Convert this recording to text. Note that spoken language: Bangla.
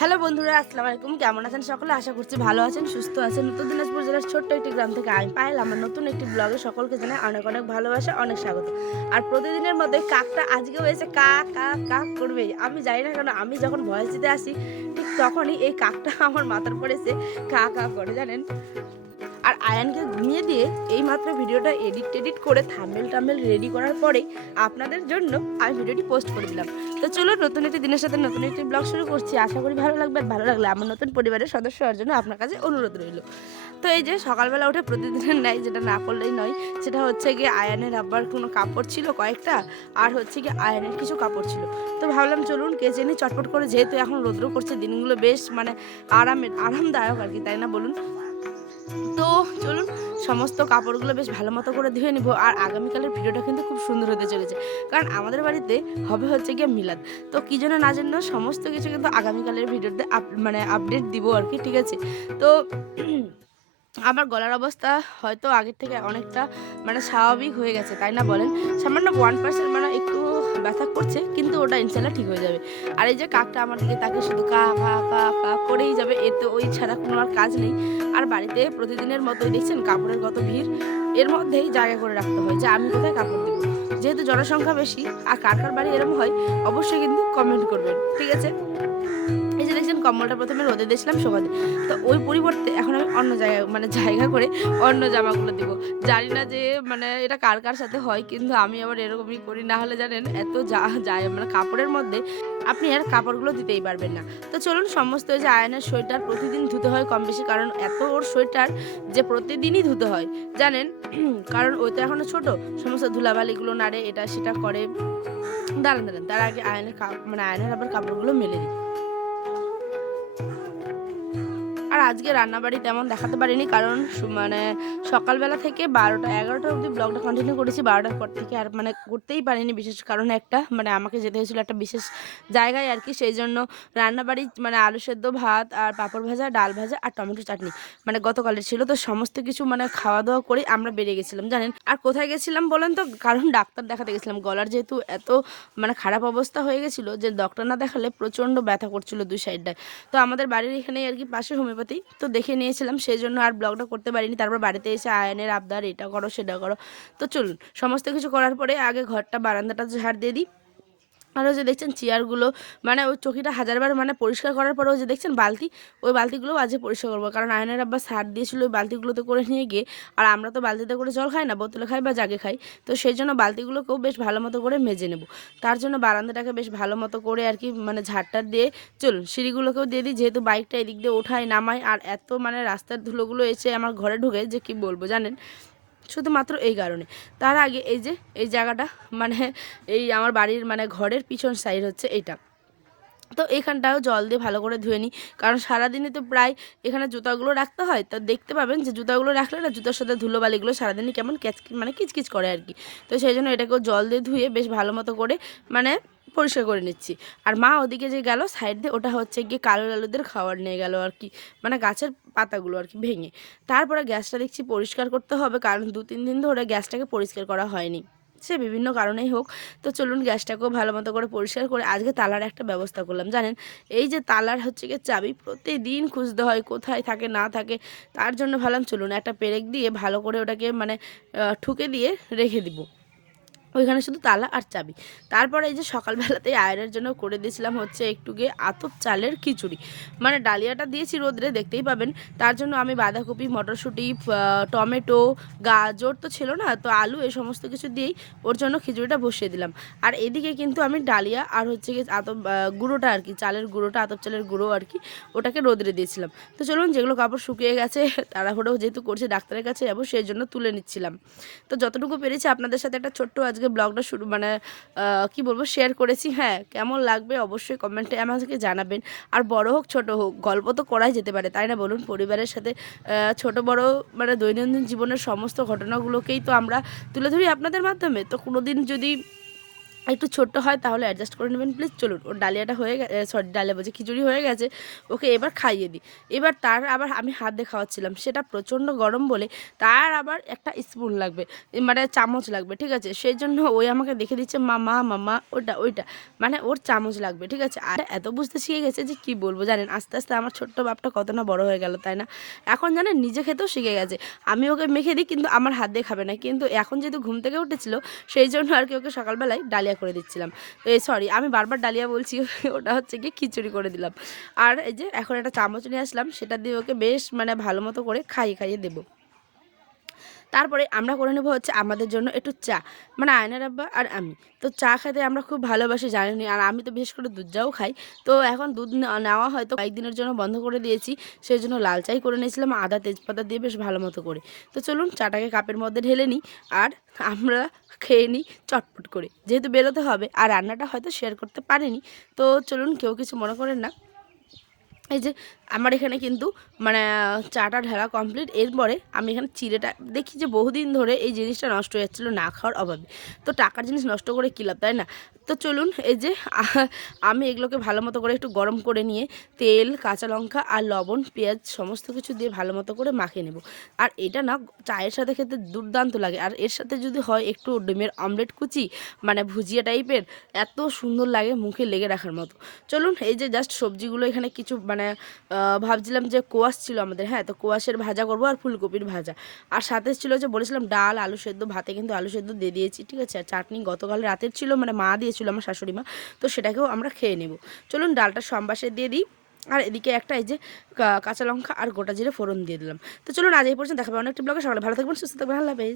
হ্যালো বন্ধুরা, আসসালামু আলাইকুম। কেমন আছেন সকলে? আশা করছি ভালো আছেন, সুস্থ আছেন। উত্তর দিনাজপুর জেলার ছোট্ট একটি গ্রাম থেকে আমি পায়েল আমার নতুন একটি ব্লগে সকলকে জানাই অনেক অনেক ভালোবাসা, অনেক স্বাগত। আর প্রতিদিনের মতোই কাকটা আজকেও এসে কা কা কা করবেই। আমি জানি না কেন, আমি যখন ভয়েস দিতে আসি ঠিক তখনই এই কাকটা আমার মাথার উপর এসে কা কা করে, জানেন। আর আয়ানকে ঘুমিয়ে দিয়ে এইমাত্র ভিডিওটা এডিট করে থাম্বনেল রেডি করার পরেই আপনাদের জন্য আমি ভিডিওটি পোস্ট করে দিলাম। তো চলো, নতুন একটি দিনের সাথে নতুন একটি ব্লগ শুরু করছি। আশা করি ভালো লাগবে। আর ভালো লাগলে আমার নতুন পরিবারের সদস্য হওয়ার জন্য আপনার কাছে অনুরোধ রইল। তো এই যে সকালবেলা উঠে প্রতিদিনের ন্যায় যেটা না করলেই নয়, সেটা হচ্ছে গিয়ে আয়ানের আব্বার কোনো কাপড় ছিল কয়েকটা, আর হচ্ছে গিয়ে আয়ানের কিছু কাপড় ছিল। তো ভাবলাম চলুন কেচে নিই চটপট করে, যেহেতু এখন রৌদ্র করছে, দিনগুলো বেশ মানে আরামদায়ক আর কি, তাই না বলুন? তো চলুন সমস্ত কাপড়গুলো বেশ ভালো মতো করে ধুয়ে নিব। আর আগামীকালের ভিডিওটা কিন্তু খুব সুন্দর হতে চলেছে, কারণ আমাদের বাড়িতে হবে হচ্ছে গিয়ে মিলাদ। তো কী জন্য না জন্য সমস্ত কিছু কিন্তু আগামীকালের ভিডিওতে আপডেট দিব আর কি, ঠিক আছে? তো আমার গলার অবস্থা হয়তো আগের থেকে অনেকটা মানে স্বাভাবিক হয়ে গেছে, তাই না বলেন? সামান্য 1% মানে একটু ব্যথা করছে, কিন্তু ওটা ইনশাল্লাহ ঠিক হয়ে যাবে। আর এই যে কাকটা আমার দিকে তাকে শুধু কা কা কা কা করেই যাবে, এর তো ওই ছাড়া কোনো আর কাজ নেই। আর বাড়িতে প্রতিদিনের মতোই দেখছেন কাপড়ের কত ভিড়, এর মধ্যেই জায়গা করে রাখতে হয় যে আমি কোথায় কাপড় দেবো। যেহেতু জনসংখ্যা বেশি, আর কার কার বাড়ি এরকম হয় অবশ্যই কিন্তু কমেন্ট করবেন, ঠিক আছে? এই যে দেখছেন কম্বলটা প্রথমে রোদে দিয়েছিলাম শোকাতে, তো ওই পরিবর্তে এখন আমি অন্য জায়গায় মানে জায়গা করে অন্য জামাগুলো দিব। জানি না যে মানে এটা কার কার সাথে হয়, কিন্তু আমি আবার এরকমই করি। না হলে জানেন এত যায় মানে কাপড়ের মধ্যে আপনি আর কাপড়গুলো দিতেই পারবেন না। তো চলুন সমস্ত এই যে আয়নের সোয়েটার প্রতিদিন ধুতে হয় কম বেশি, কারণ এত ওর সোয়েটার যে প্রতিদিনই ধুতে হয়, জানেন। কারণ ওই তো এখনো ছোট, সমস্ত ধুলাবালিগুলো নাড়ে, এটা সেটা করে। দাঁড়ান দাঁড়ান, তার আগে মানে আয়নের আবার কাপড়গুলো মেলে দিই। আর আজকে রান্নাবাড়ি তেমন দেখাতে পারিনি, কারণ মানে সকালবেলা থেকে 12টা 11টা অবধি ব্লগটা কন্টিনিউ করেছি। 12টার পর থেকে আর মানে করতেই পারিনি, বিশেষ কারণ একটা মানে আমাকে যেতে হয়েছিল একটা বিশেষ জায়গায় আর কি। সেই জন্য রান্নাবাড়ি মানে আলু সেদ্ধ, ভাত আর পাঁপড় ভাজা, ডাল ভাজা আর টমেটো চাটনি মানে গতকালের ছিল। তো সমস্ত কিছু মানে খাওয়া দাওয়া করে আমরা বেরিয়ে গেছিলাম, জানেন। আর কোথায় গেছিলাম বলেন তো? কারণ ডাক্তার দেখাতে গেছিলাম। গলার যেহেতু এত মানে খারাপ অবস্থা হয়ে গেছিলো যে ডক্টর না দেখালে প্রচণ্ড ব্যথা করছিল দুই সাইডটায়। তো আমাদের বাড়ির এখানেই আর কি পাশে হোমিওপ্যাথি, তো দেখে নিয়েছিলাম, সেই জন্য আর ব্লগটা করতে পারিনি। তারপর বাড়িতে এসে আয়নের আবদার, এটা করো সেটা করো। তো চলুন সমস্ত কিছু করার পরে আগে ঘরটা বারান্দাটা ঝাড় দিয়ে দিই। আর ওই যে দেখছেন চেয়ারগুলো মানে ওই চকিটা হাজারবার মানে পরিষ্কার করার পরে ওই যে দেখছেন বালতি, ওই বালতিগুলোও আজকে পরিষ্কার করবো, কারণ আয়নের আব্বা সার দিয়েছিল ওই বালতিগুলোতে করে নিয়ে গিয়ে। আর আমরা তো বালতিতে করে জল খাই না, বোতলে খাই বা জাগে খাই। তো সেই জন্য বালতিগুলোকেও বেশ ভালো মতো করে মেজে নেব। তার জন্য বারান্দাটাকে বেশ ভালো মতো করে আর কি মানে ঝাড়টার দিয়ে চলুন সিঁড়িগুলোকেও দিয়ে দিই, যেহেতু বাইকটা এদিক দিয়ে ওঠায় নামায়। আর এত মানে রাস্তার ধুলোগুলো এসে আমার ঘরে ঢুকে যে কি বলবো, জানেন। শুধুমাত্র এই কারণে। তার আগে এই যে এই জায়গাটা মানে এই আমার বাড়ির মানে ঘরের পিছন সাইড হচ্ছে এইটা। তো এখানটাও জল দিয়ে ভালো করে ধুয়ে নিই, কারণ সারাদিনই তো প্রায় এখানে জুতাগুলো রাখতে হয়। তো দেখতে পাবেন যে জুতাগুলো রাখলে না জুতার সাথে ধুলোবালিগুলো সারাদিনই কেমন মানে কিচকিচ করে আর কি। তো সেই জন্য এটাকেও জল দিয়ে ধুয়ে বেশ ভালো মতো করে মানে পরিষ্কার করে নিচ্ছি। আর মা ওদিকে যে গেল সাইড দিয়ে, ওটা হচ্ছে গিয়ে কালো লালুদের খাবার নিয়ে গেল আর কি, মানে গাছের পাতাগুলো আর কি ভেঙে। তারপরে গ্যাসটা দেখছি পরিষ্কার করতে হবে, কারণ 2-3 দিন ধরে গ্যাসটাকে পরিষ্কার করা হয়নি, সে বিভিন্ন কারণেই হোক। তো চলুন গ্যাসটাকেও ভালো মতো করে পরিষ্কার করে আজকে তালার একটা ব্যবস্থা করলাম, জানেন। এই যে তালার হচ্ছে গিয়ে চাবি প্রতিদিন খুঁজতে হয়, কোথায় থাকে না থাকে। তার জন্য ভাবলাম চলুন একটা পেরেক দিয়ে ভালো করে ওটাকে মানে ঠুকে দিয়ে রেখে দিব, ওইখানে শুধু তালা আর চাবি। তারপরে এই যে সকালবেলাতেই আয়নের জন্য করে দিয়েছিলাম হচ্ছে একটু গিয়ে আতপ চালের খিচুড়ি, মানে ডালিয়াটা দিয়েছি রোদ্রে, দেখতেই পাবেন। তার জন্য আমি বাঁধাকপি, মটরশুঁটি, টমেটো, গাজর তো ছিল না, তো আলু, এই সমস্ত কিছু দিয়েই ওর জন্য খিচুড়িটা বসিয়ে দিলাম। আর এদিকে কিন্তু আমি ডালিয়া আর হচ্ছে গিয়ে আতপ গুঁড়োটা আর কি, চালের গুঁড়োটা, আতপ চালের গুঁড়ো আর কি, ওটাকে রোদ্রে দিয়েছিলাম। তো চলুন যেগুলো কাপড় শুকিয়ে গেছে তাড়াহুড়ো যেহেতু করছি ডাক্তারের কাছে যাবো, সেই জন্য তুলে নিচ্ছিলাম। তো যতটুকু পেরেছি আপনাদের সাথে একটা ছোট্ট আজকে ব্লগটা শুরু মানে কি বলবো শেয়ার করেছি। হ্যাঁ, কেমন লাগবে অবশ্যই কমেন্টে আমাকে জানাবেন। আর বড় হোক ছোট হোক গল্প তো করাই যেতে পারে, তাই না বলুন? পরিবারের সাথে ছোট বড় মানে দৈনন্দিন জীবনের সমস্ত ঘটনাগুলোকেই তো আমরা তুলে ধরি আপনাদের মাধ্যমে। তো কোনো দিন যদি একটু ছোট্ট হয় তাহলে অ্যাডজাস্ট করে নেবেন প্লিজ। চলুন, ওর ডালিয়াটা হয়ে গেছে, সরি ডালিয়া বলছি, খিচুড়ি হয়ে গেছে, ওকে এবার খাইয়ে দিই। এবার তার আবার আমি হাত দিয়ে খাওয়াচ্ছিলাম, সেটা প্রচণ্ড গরম বলে তার আবার একটা স্পুন লাগবে, মানে চামচ লাগবে, ঠিক আছে? সেই জন্য ওই আমাকে দেখে দিচ্ছে মামা মামা ওটা ওইটা, মানে ওর চামচ লাগবে, ঠিক আছে? আর এত বুঝতে শিখে গেছে যে কি বলবো জানেন, আস্তে আস্তে আমার ছোট্ট বাপটা কত না বড় হয়ে গেল, তাই না? এখন জানেন নিজে খেতেও শিখে গেছে। আমি ওকে মেখে দিই কিন্তু আমার হাত দিয়ে খাবে না, কিন্তু এখন যেহেতু ঘুম থেকে উঠেছিল সেই জন্য আর কি ওকে সকালবেলায় ডালিয়া করে দিচ্ছিলাম। এই সরি, আমি বারবার ডালিয়া বলছি, ওটা হচ্ছে গিয়ে খিচুড়ি করে দিলাম। আর এই যে এখন একটা চামচ নিয়ে আসলাম, সেটা দিয়ে ওকে বেশ মানে ভালো মতো করে খাইয়ে খাইয়ে দেবো। তারপরে আমরা করে নেবো হচ্ছে আমাদের জন্য একটু চা, মানে আয়নার আব্বা আর আমি। তো চা খেতে আমরা খুব ভালোবাসি জানেনই, আর আমি তো বিশেষ করে দুধ চাও খাই। তো এখন দুধ নেওয়া হয়তো কয়েকদিনের জন্য বন্ধ করে দিয়েছি, সেই জন্য লাল চাই করে নিয়েছিলাম আদা তেজপাতা দিয়ে বেশ ভালো মতো করে। তো চলুন চাটাকে কাপের মধ্যে ঢেলে নিই আর আমরা খেয়ে নিই চটপট করে, যেহেতু বেরোতে হবে আর রান্নাটা হয়তো শেয়ার করতে পারিনি। তো চলুন, কেউ কিছু মনে করেন না। এই যে আমার এখানে কিন্তু মানে চাটা ঢালা কমপ্লিট। এরপরে আমি এখানে চিড়েটা দেখি যে বহুদিন ধরে এই জিনিসটা নষ্ট হয়ে যাচ্ছিলো না খাওয়ার অভাবে। তো টাকার জিনিস নষ্ট করে কী লাভ, তাই না? তো চলুন, এই যে আমি এগুলোকে ভালো মতো করে একটু গরম করে নিয়ে তেল, কাঁচা লঙ্কা আর লবণ, পেঁয়াজ সমস্ত কিছু দিয়ে ভালো মতো করে মাখিয়ে নেব। আর এটা না চায়ের সাথে খেতে দুর্দান্ত লাগে, আর এর সাথে যদি হয় একটু ডিমের অমলেট কুচি, মানে ভুজিয়া টাইপের, এত সুন্দর লাগে মুখে লেগে রাখার মতো। চলুন, এই যে জাস্ট সবজিগুলো এখানে কিছু মানে ভাবছিলাম যে কোয়াশ ছিল আমাদের, হ্যাঁ, তো কোয়াশের ভাজা করবো আর ফুলকপির ভাজা, আর সাথে ছিল যে বলেছিলাম ডাল, আলু সেদ্ধ, ভাতে কিন্তু আলু সেদ্ধ দিয়ে দিয়েছি, ঠিক আছে? আর চাটনি গতকাল রাতের ছিল, মানে মা দিয়েছিল, আমার শাশুড়ি মা, তো সেটাকেও আমরা খেয়ে নেব। চলুন ডালটা সম্বাসে দিয়ে দিই, আর এদিকে একটা এই যে কাঁচা লঙ্কা আর গোটা জিরে ফোড়ন দিয়ে দিলাম। তো চলুন আজ এই পর্যন্ত, দেখাবো অনেকটা ব্লগে। সকালে ভালো থাকবেন, সুস্থ থাকবেন, আল্লাহ হাফেজ।